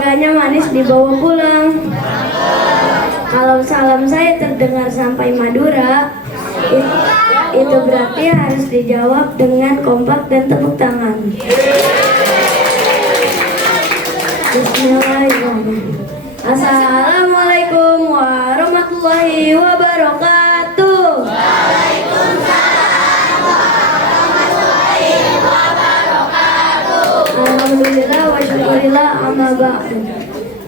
Rasanya manis dibawa pulang. Kalau salam saya terdengar sampai Madura, itu berarti harus dijawab dengan kompak dan tepuk tangan. Bismillahirrahmanirrahim. Assalamualaikum warahmatullahi wabarakatuh. Waalaikumsalam warahmatullahi wabarakatuh. Alhamdulillah wa syukurillah amma ba'du.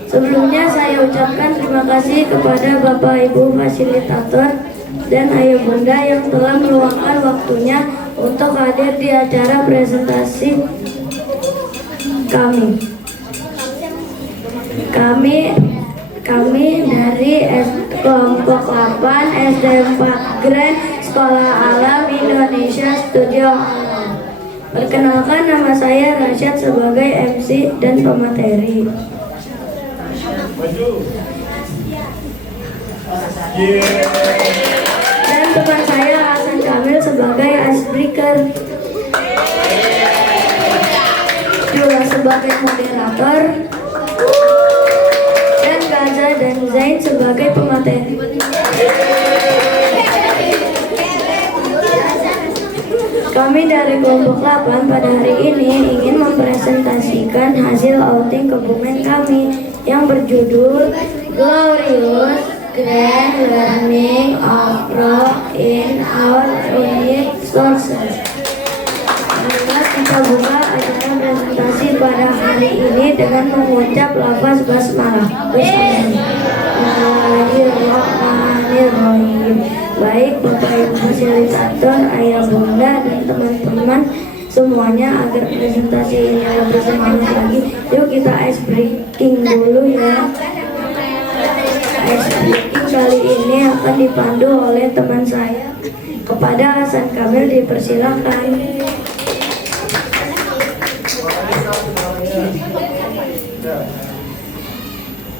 Sebelumnya saya ucapkan terima kasih kepada Bapak Ibu fasilitator dan ayah bunda yang telah meluangkan waktunya untuk hadir di acara presentasi kami. Kami dari kelompok 8 SD 4 Grand Sekolah Alam Indonesia Studio Alam. Perkenalkan, nama saya Rasyad sebagai MC dan pemateri. Dan teman saya Hasan Kamil sebagai icebreaker. Juga sebagai moderator. Dan Gaza dan Zain sebagai pemateri. Kami dari kelompok 8 pada hari ini ingin mempresentasikan hasil outing kebumen kami yang berjudul Glorious Grand Learning of Rock in Our Unique Sources. Maka kita buka acara presentasi pada hari ini dengan mengucap lafaz basmalah. Bismillahirrahmanirrahim. Baik Bapak Ibu fasilitator, ayah bunda dan teman-teman semuanya, agar presentasi ini lebih semangat lagi, yuk kita ice breaking dulu ya. Ice breaking kali ini akan dipandu oleh teman saya. Kepada Hasan Kamil dipersilakan.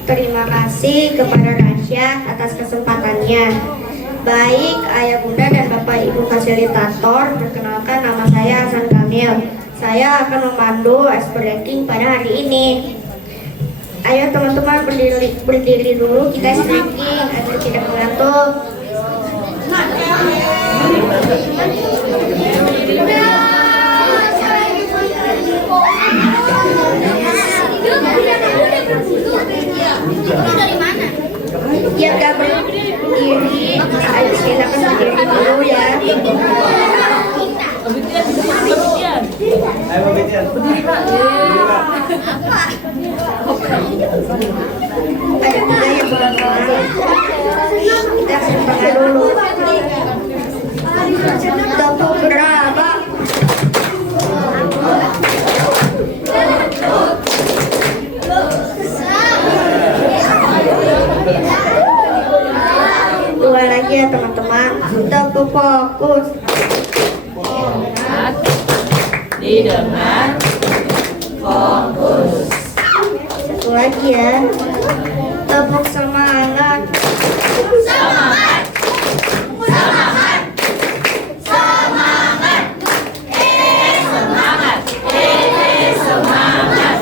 Terima kasih kepada Rasyad atas kesempatannya. Baik ayah bunda dan bapak ibu fasilitator, perkenalkan nama saya Hasan Kamil. Saya akan memandu ice breaking pada hari ini. Ayo teman-teman berdiri dulu, kita ice breaking agar tidak mengantuk. Dari mana? Ya udah berdiri, ayo silakan berdiri dulu ya. Ada juga yang belakang. Kita simpan dulu. Tepuk berapa? Dua lagi ya teman-teman. Tepuk fokus. Didengar, fokus. Satu lagi ya. Tepuk semangat. Semangat, semangat, semangat. Semangat, semangat, semangat,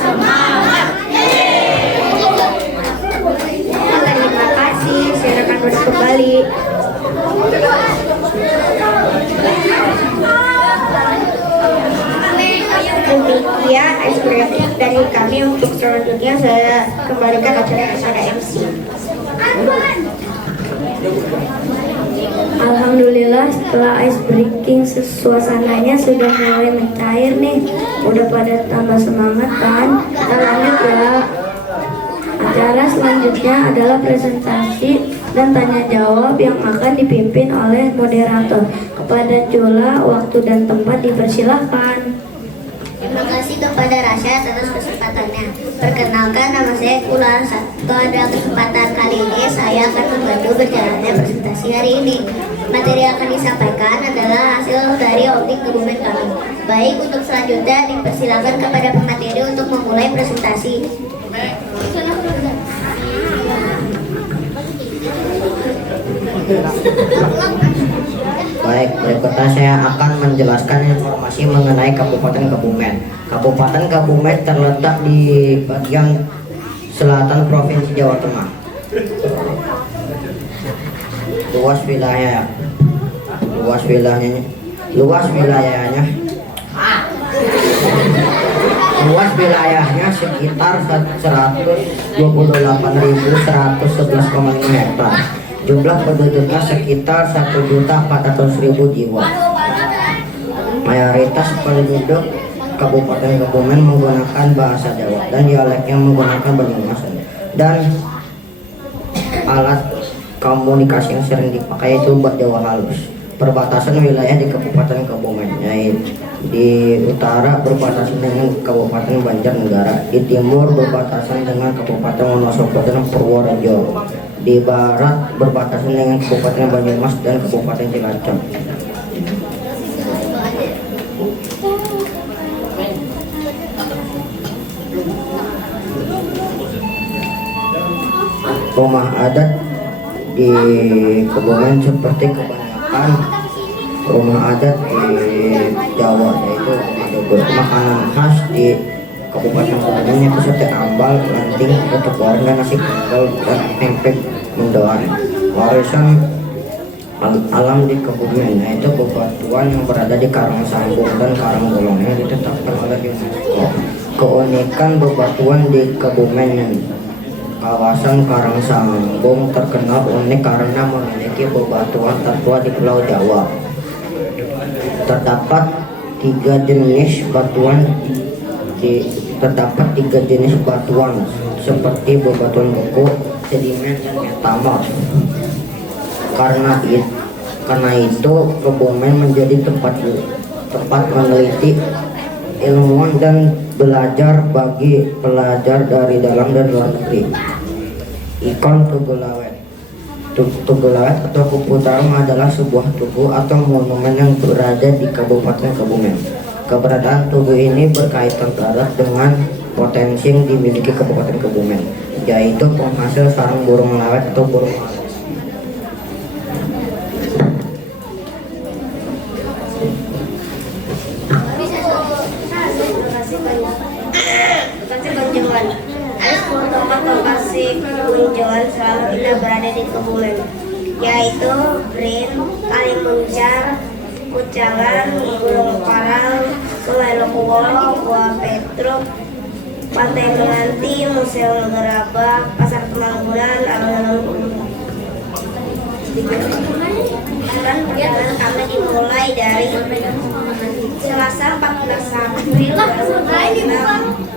semangat. Terima kasih. Silakan berdiri kembali. Demikian ice breaking dari kami. Untuk selanjutnya saya kembalikan acara kepada MC. Alhamdulillah, setelah ice breaking suasananya sudah mulai mencair nih. Udah pada tambah semangat kan? Kita lanjut ya. Acara selanjutnya adalah presentasi dan tanya jawab yang akan dipimpin oleh moderator. Kepada Jula, waktu dan tempat dipersilahkan. Terima kasih kepada Rasyad atas kesempatannya. Perkenalkan, nama saya Kula. Pada kesempatan kali ini saya akan membantu berjalannya presentasi hari ini. Materi yang akan disampaikan adalah hasil dari outing kebumen kami. Baik, untuk selanjutnya dipersilakan kepada pemateri untuk memulai presentasi. Baik, berikutnya saya akan menjelaskan informasi mengenai Kabupaten Kebumen. Kabupaten Kebumen terletak di bagian selatan Provinsi Jawa Tengah. Luas wilayahnya sekitar 128.111,5 hektar. Jumlah penduduknya sekitar 1.400.000 jiwa. Mayoritas penduduk Kabupaten Kebumen menggunakan bahasa Jawa dan dialeknya menggunakan Banyumas, dan alat komunikasi yang sering dipakai itu buat Jawa halus. Perbatasan wilayah di Kabupaten Kebumen, yaitu di utara berbatasan dengan Kabupaten Banjarnegara, di timur berbatasan dengan Kabupaten Wonosobo dan Purworejo, di barat berbatasan dengan Kabupaten Banyumas dan Kabupaten Cilacap. Rumah adat di Kebumen seperti kebanyakan rumah adat di Jawa, yaitu makanan khas di Kabupaten Kebumen itu seperti ambal, lanting, otak goreng, dan nasi kempel dan tempe mendoan. Warisan alam di Kebumen, yaitu bebatuan yang berada di Karang Sambung dan Karang Bolong yang ditetapkan oleh UNESCO. Keunikan bebatuan di Kebumen, kawasan Karang Sambung terkenal unik karena memiliki bebatuan tertua di Pulau Jawa. Terdapat tiga jenis batuan seperti bebatuan beku, sedimen, dan metamorf. Karena itu Kebumen menjadi tempat meneliti, ilmuwan, dan belajar bagi pelajar dari dalam dan luar negeri. Ikon Tugu Lawet atau Kupu Tarung adalah sebuah tugu atau monumen yang berada di Kabupaten Kebumen. Keberadaan tugu ini berkaitan erat dengan potensi yang dimiliki Kabupaten Kebumen, yaitu penghasil sarang burung lawet atau burung maleo. Penjualan selama kita berada di Kebumen, yaitu Brin, Kalimuncar, Pucangan, Gunung Parang, Sungai Lokuwo, Gua Petruk, Pantai Menganti, Museum Gerabah, Pasar Temanggungan, alun-alun. Perjalanan kami dimulai dari Selasa 14 April 2006.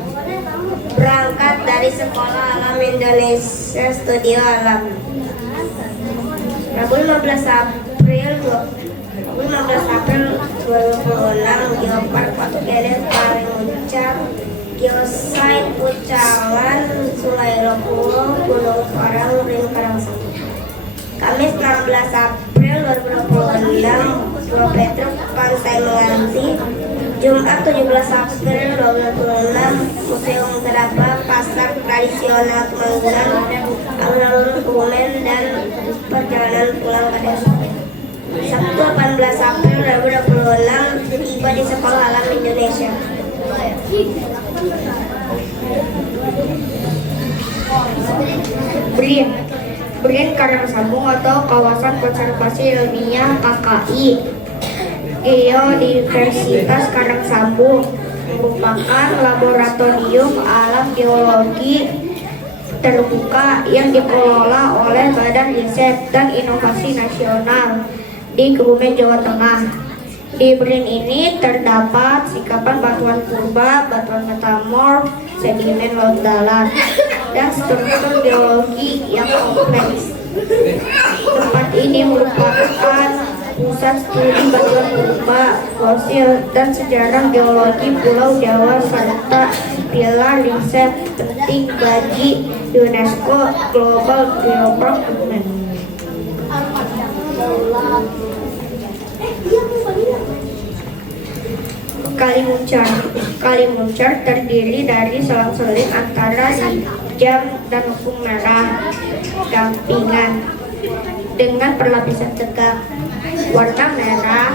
Berangkat dari Sekolah Alam Indonesia Studio Alam. Rabu 15 April 2006, Geopark Batu Gede, Kalimuncar, Geosite Pucangan, Sungai Lokuwo, Gunung Parang, Ring Karangsang. Kamis 16 April 2026, Gua Petruk, Pantai Menganti. Jumat 17 April 2026, Museum Gerabah, Pasar Tradisional Temanggungan, alun-alun Kebumen, dan perjalanan pulang ke desa. Sabtu 18 April 2026, tiba di Sekolah Alam Indonesia. Brin Karang Sambung atau Kawasan Konservasi Ilmiah KKI Geodiversitas Karang Sambung merupakan laboratorium alam geologi terbuka yang dikelola oleh Badan Riset dan Inovasi Nasional di Kebumen, Jawa Tengah. Di Brin ini terdapat sikapan batuan purba, batuan metamorf, sedimen laut dalam, dan struktur geologi yang kompleks. Tempat ini merupakan pusat studi batuan purba, fosil, dan sejarah geologi Pulau Jawa serta pilar riset penting bagi UNESCO Global Geopark Kebumen. Kalimuncar terdiri dari selang-seling antara jam dan ufuk merah gampingan dengan perlapisan tegak. Warna merah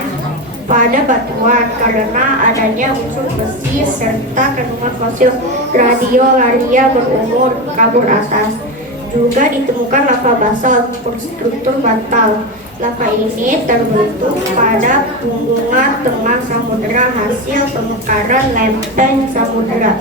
pada batuan karena adanya unsur besi serta kandungan fosil radiolaria berumur kabur atas. Juga ditemukan lava basalt berstruktur bantal. Lava ini terbentuk pada gunungan tengah samudera hasil pemekaran lempeng samudera.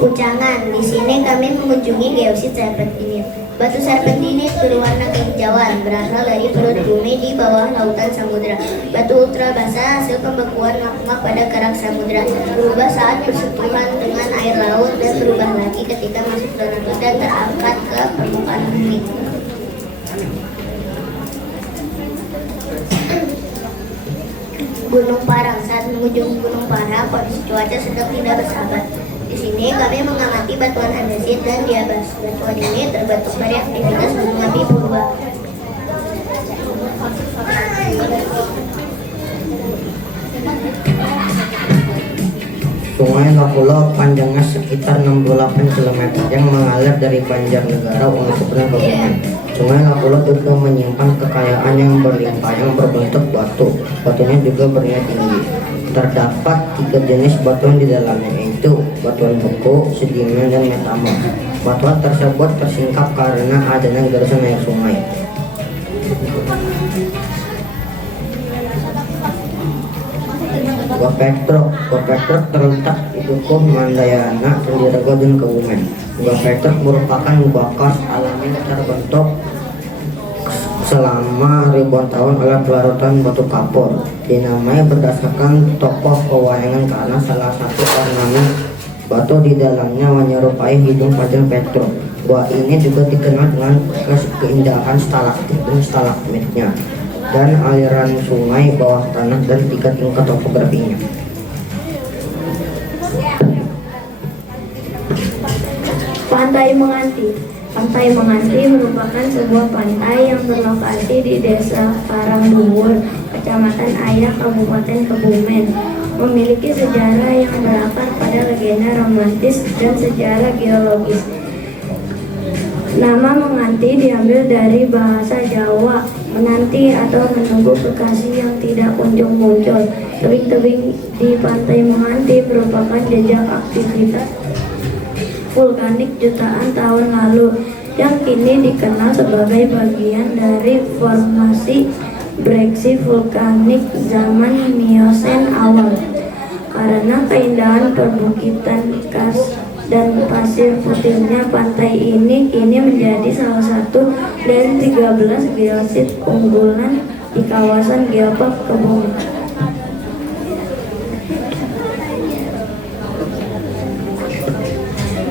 Ucangan, di sini kami mengunjungi geosit serpentinit. Batu serpentinit berwarna kehijauan, berasal dari perut bumi di bawah lautan samudera. Batu ultra basah hasil pembekuan magma pada kerak samudera, berubah saat bersentuhan dengan air laut dan berubah lagi ketika masuk dalam laut dan terangkat ke permukaan bumi. Gunung Parang, saat mengunjungi Gunung Parang, kondisi cuaca sedang tidak bersahabat. Di sini kami mengamati batuan andesit dan diabas. Batuan ini terbentuk dari aktivitas gunung api purba. Sungai Lapulo panjangnya sekitar 68 km yang mengalir dari Banjarnegara untuk ke Kebumen. Sungai Lapulo juga menyimpan kekayaan yang berlimpah yang berbentuk batu. Batunya juga bernilai tinggi. Terdapat 3 jenis batuan di dalamnya, yaitu batuan beku, sedimen, dan metamor. Batuan tersebut tersingkap karena adanya gerusan air sungai. Gua Petruk terletak di Dukuh, Mandayana, Tendirego, dan Kebumen. Gua Petruk merupakan gua kars alami terbentuk selama ribuan tahun oleh pelarutan batu kapur. Dinamai berdasarkan tokoh pewayangan karena salah satu ornamen batu di dalamnya menyerupai hidung panjang Petruk. Gua ini juga dikenal dengan keindahan stalaktit dan stalagmitnya, dan aliran sungai bawah tanah dan 3 tingkat topografinya. Pantai Menganti. Pantai Menganti merupakan sebuah pantai yang berlokasi di Desa Karangduwur, Kecamatan Ayak, Kabupaten Kebumen. Memiliki sejarah yang berakar pada legenda romantis dan sejarah geologis. Nama Menganti diambil dari bahasa Jawa, menanti atau menunggu kekasih yang tidak kunjung muncul. Tebing-tebing di Pantai Menganti merupakan jejak aktivitas vulkanik jutaan tahun lalu yang kini dikenal sebagai bagian dari formasi breksi vulkanik zaman Miosen awal. Karena keindahan perbukitan karst dan pasir putihnya, pantai ini kini menjadi salah satu dari 13 geosit unggulan di kawasan Geopark Kebumen.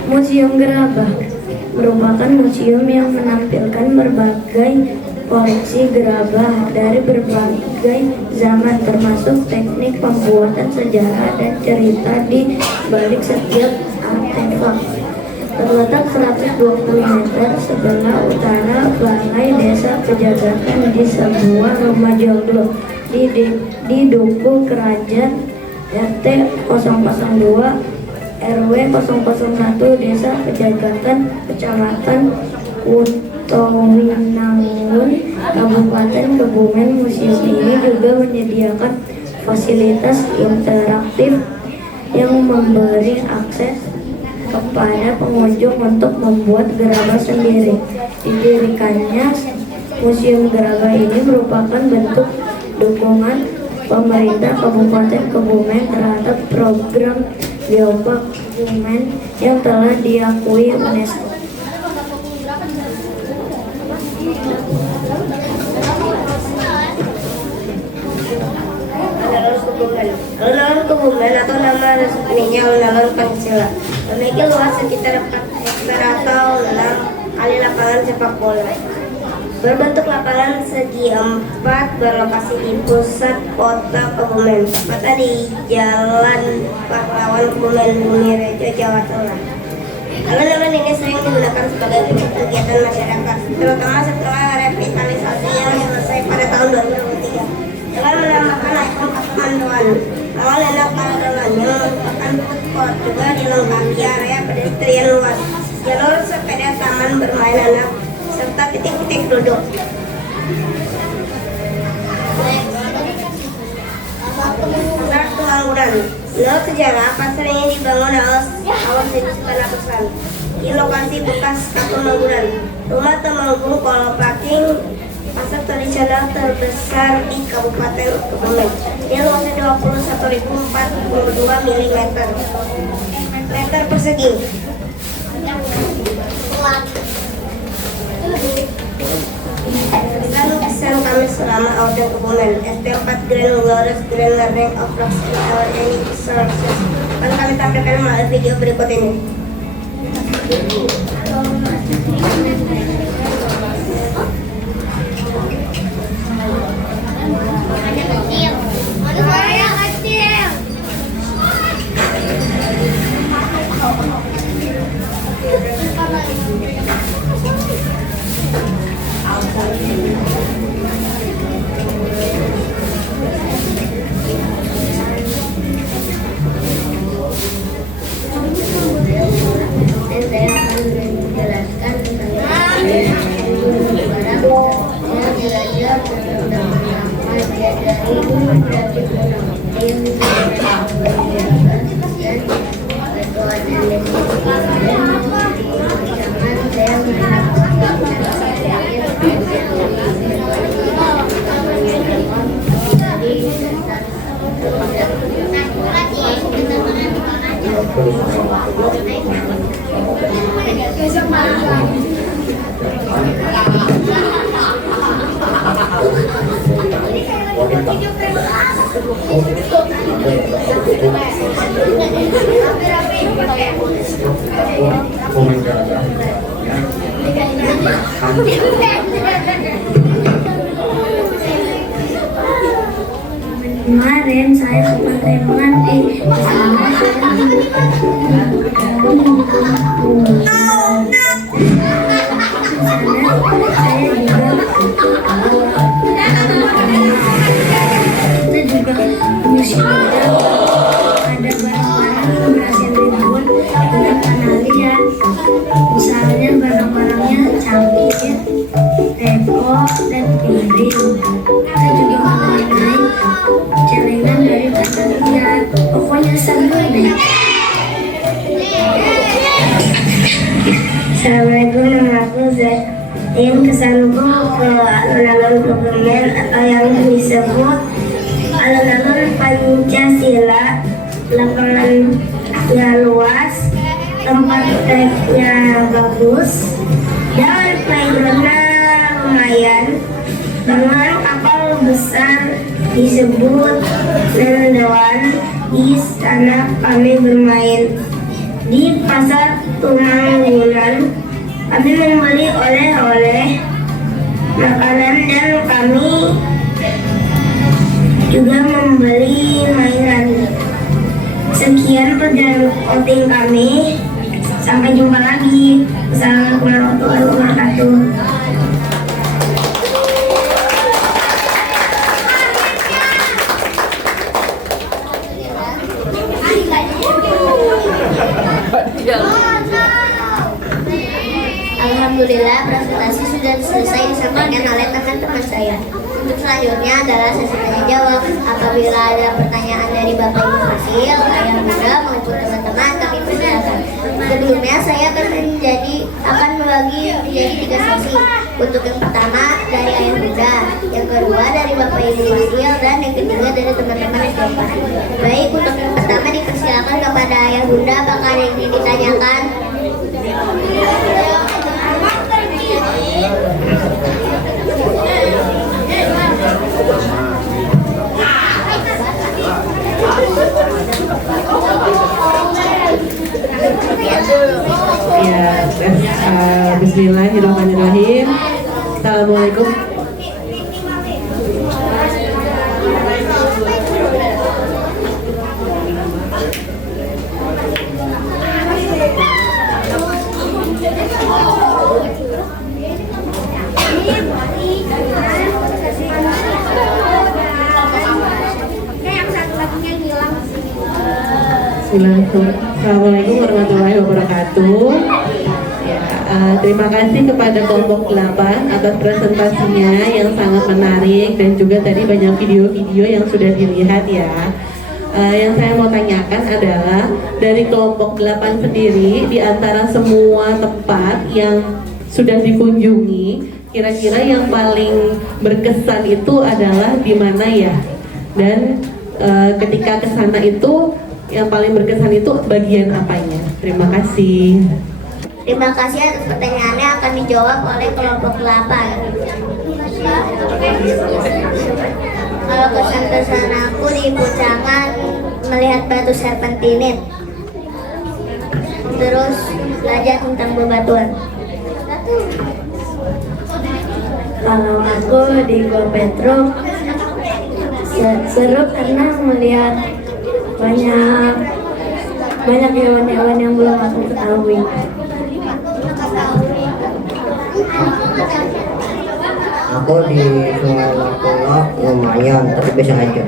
Museum Gerabah merupakan museum yang menampilkan berbagai koleksi gerabah dari berbagai zaman, termasuk teknik pembuatan, sejarah, dan cerita di balik setiap artefak. Terletak 120 meter sebelah utara Balai Desa Pejagakan di sebuah rumah joglo di Dukuh Kerajaan RT 002 RW 001 Desa Pejagakan, Kecamatan Kutowinangun, Kabupaten Kebumen. Museum ini juga menyediakan fasilitas interaktif yang memberi akses kepada pengunjung untuk membuat gerabah sendiri. Didirikannya Museum Gerabah ini merupakan bentuk dukungan pemerintah Kabupaten Kebumen terhadap program Geopark Kebumen yang telah diakui UNESCO. Alun-alun Kebumen atau nama resminya Alun-alun Pancasila memiliki luas sekitar 4 hektar atau 6 kali lapangan sepak bola. Berbentuk lapangan segi 4 berlokasi di pusat kota Kebumen, tepatnya di Jalan Pahlawan Kebumen, Bumirejo, Jawa Tengah. Alun-alun ini sering digunakan sebagai pusat kegiatan masyarakat, terutama setelah revitalisasi yang selesai pada tahun 2023 dengan menambahkan ikon Kamandoan. Awal anak karangannya merupakan sport juga dilengkapi area pedestrian luas, jalur sepeda, taman bermain anak, serta titik-titik duduk. Pasar Tumangguran. Menurut sejarah, pasar ini dibangun awal 1900-an di lokasi bekas Tumangguran. Rumah Temanggung Kolopaking, pasar tradisional terbesar di Kabupaten Kebumen. Dia luasnya 21.042 meter persegi. Lukisan kami selama outing Kebumen. SP4 Grand Glorious Grand Rank of Rocks in our any sources akan kami tampilkan melalui video berikut ini. Saya akan menjelaskan tentang barang yang belajar tentang pertama dia dari kreatif tim dan ketua dan jangan saya Kemarin saya sempat mengerti kita juga mengisi ada barang-barang yang berhasil dibuat dengan tanah liat. Misalnya barang-barangnya cangkir, teko, dan piring. Kita juga mengenai celengan dari tanah liat. Pokoknya seru deh. Assalamualaikum, nama aku Zain. Kesanku ke alun-alun Kebumen atau yang disebut alun-alun Pancasila. Lapangannya luas, tempat treknya bagus, dan playgroundnya lumayan. Bangunan kapal besar disebut Nendoan. Di sana kami bermain. Di pasar Tumangguran kami membeli oleh-oleh, makanan, dan kami juga membeli mainan. Sekian perjalanan outing kami. Sampai jumpa lagi. Wassalamualaikum warahmatullahi wabarakatuh. Alhamdulillah, presentasi sudah selesai disampaikan oleh teman-teman saya. Untuk selanjutnya adalah sesi tanya jawab. Apabila ada pertanyaan dari Bapak Ibu Hasil, Ayah Bunda maupun teman-teman, kami persilakan. Sebelumnya saya akan membagi menjadi 3 sesi. Untuk yang pertama dari Ayah Bunda, yang kedua dari Bapak Ibu Hasil, dan yang ketiga dari teman-teman SMP. Baik, untuk yang pertama dipersilakan kepada Ayah Bunda. Apakah ada yang ingin ditanyakan? Ya, bismillahirrahmanirrahim. Assalamualaikum. Yang satu lagunya hilang. Assalamualaikum warahmatullahi wabarakatuh. Ya, terima kasih kepada kelompok 8 atas presentasinya yang sangat menarik dan juga tadi banyak video-video yang sudah dilihat ya. Yang saya mau tanyakan adalah dari kelompok 8 sendiri, di antara semua tempat yang sudah dikunjungi, kira-kira yang paling berkesan itu adalah di mana ya? Dan ketika ke sana itu yang paling berkesan itu bagian apanya? Terima kasih. Terima kasih atas pertanyaannya, akan dijawab oleh kelompok 8. Kalau kesan-kesan aku di Pucangan melihat batu serpentinit, terus belajar tentang bebatuan. Kalau aku di Gua Petruk seru karena melihat banyak hewan-hewan yang belum aku ketahui. Aku di Sungai Lampula lumayan, tapi biasa aja.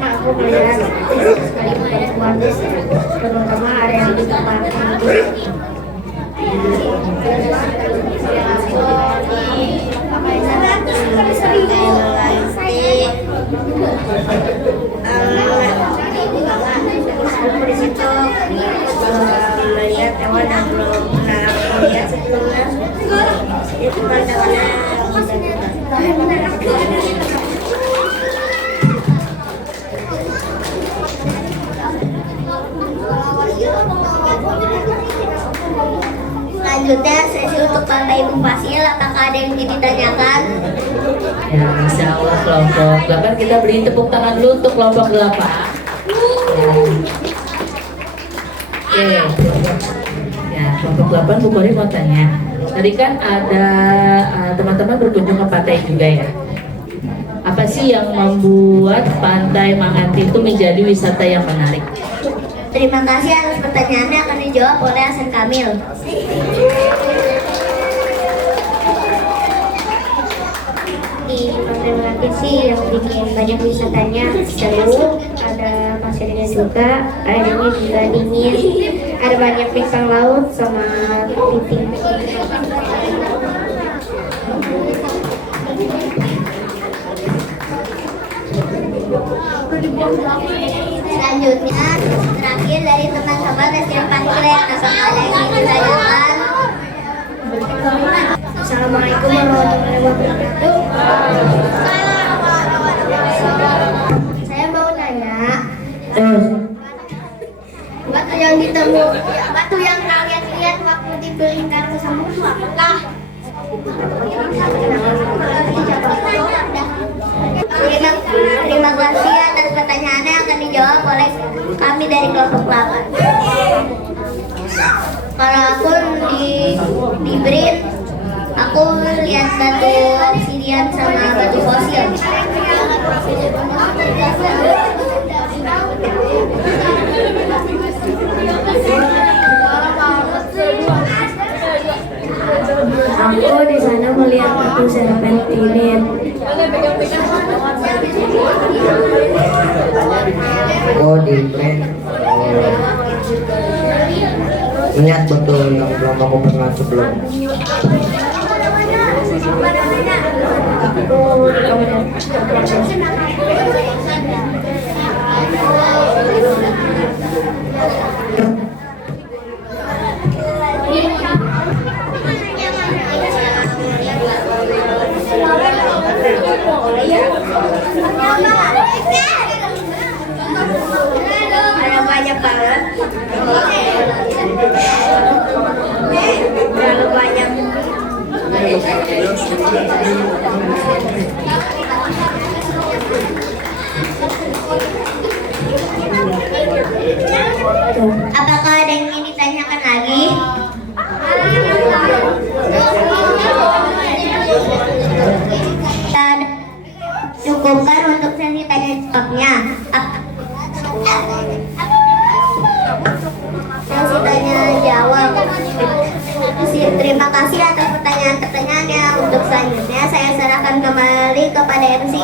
Aku melihat sekali perempuan, terutama area di tempat di situ melihat hewan yang belum pernah aku lihat sebelumnya. Itu pandangannya Selanjutnya sesi untuk Bapak Ibu Fasil, apakah ada yang ditanyakan? Ya, insya Allah kelompok 8 kita beri tepuk tangan dulu untuk kelompok 8. Ya. Oke. Ya, kelompok 8 Bu Kori mau tanya. Tadi kan ada teman-teman berkunjung ke pantai juga ya. Apa sih yang membuat Pantai Manganti itu menjadi wisata yang menarik? Terima kasih atas pertanyaannya, akan dijawab oleh Hasan Kamil. Di Pantai Manganti sih yang bikin banyak wisatanya seru, ada pasirnya juga, airnya juga dingin, ada banyak bintang laut sama piting. Selanjutnya, terakhir dari teman-teman SD Pankilet, apakah ada yang ingin ditanyakan? Assalamualaikum warahmatullahi wabarakatuh. Saya mau nanya, batu yang kalian lihat waktu diberikan ke samudra itu apakah? Terima kasih atas pertanyaannya, akan dijawab oleh kami dari kelompok 8. Kalau aku di BRIN, aku lihat batu obsidian sama batu fosil. Aku di sana melihat batu serpentinit. Aku di brand melihat betul yang belum aku pernah sebelum. Ada banyak banget. Terlalu banyak. Apakah ada yang ingin ditanyakan lagi? Kita cukupkan untuk sesi tanya jawabnya. Sesi tanya jawab. Terima kasih atas pertanyaan-pertanyaannya. Untuk selanjutnya saya serahkan kembali kepada MC.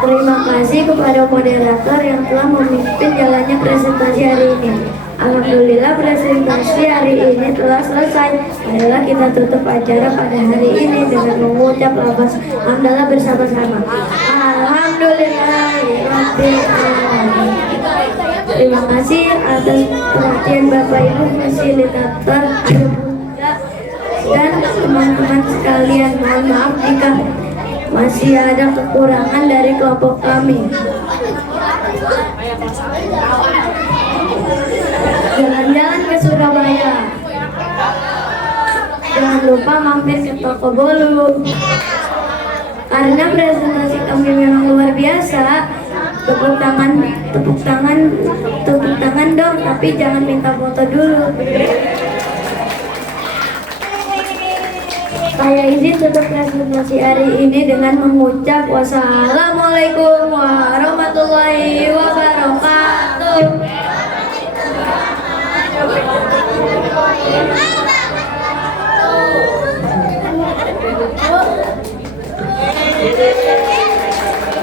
Terima kasih kepada moderator yang telah memimpin jalannya presentasi hari ini. Alhamdulillah presentasi hari ini telah selesai. Marilah kita tutup acara pada hari ini dengan mengucap lafaz hamdalah bersama-sama. Alhamdulillahirrahmanirrahim. Terima kasih atas perhatian Bapak Ibu fasilitator, Ayah Bunda, dan teman-teman sekalian. Mohon maaf jika masih ada kekurangan dari kelompok kami. Jalan-jalan ke Surabaya. Jangan lupa mampir ke toko bolu. Karena presentasi kami memang luar biasa. Tepuk tangan dong, tapi jangan minta foto dulu. Saya izin tutup presentasi hari ini dengan mengucap wassalamualaikum warahmatullahi